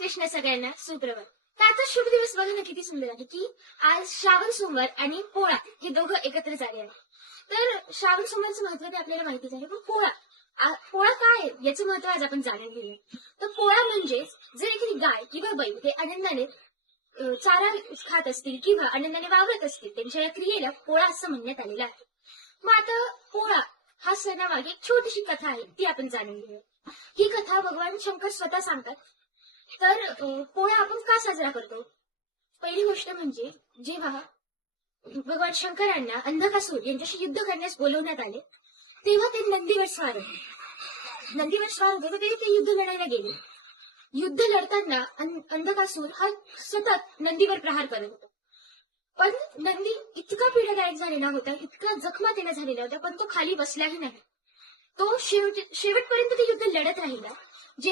कृष्ण सगळ्यांना सुप्रभात. तर आता शुभ दिवस बघा ना किती सुंदर आहे की आज श्रावण सोमवार आणि पोळा हे दोघं एकत्र झाले आहे. तर श्रावण सोमवारचं महत्व ते आपल्याला माहितीच आहे, पण पोळा काय आहे याचं महत्व आज आपण जाणून घेऊया. तर पोळा म्हणजेच जर एखादी गाय किंवा बैल हे आनंदाने चारा खात असतील किंवा आनंदाने वावरत असतील त्यांच्या या क्रियेला पोळा असं म्हणण्यात आलेलं आहे. मग आता पोळा हा सणामागे एक छोटीशी कथा आहे ती आपण जाणून घेऊया. ही कथा भगवान शंकर स्वतः सांगतात. तर पोळा आपण का साजरा करतो? पहिली गोष्ट म्हणजे जेव्हा भगवान शंकरांना अंधकासूर यांच्याशी युद्ध करण्यास बोलवण्यात आले, तेव्हा ते नंदीवर स्वार होते. नंदीवर स्वार होते तर ते युद्ध लढायला गेले. युद्ध लढताना अंधकासूर हा सतत नंदीवर प्रहार करत होता. पण नंदी इतका पीडादायक झालेला होता, इतका जखमा त्याला झालेला होता, पण तो खाली बसलाही नाही. तो शेवटपर्यंत ते युद्ध लढत राहिला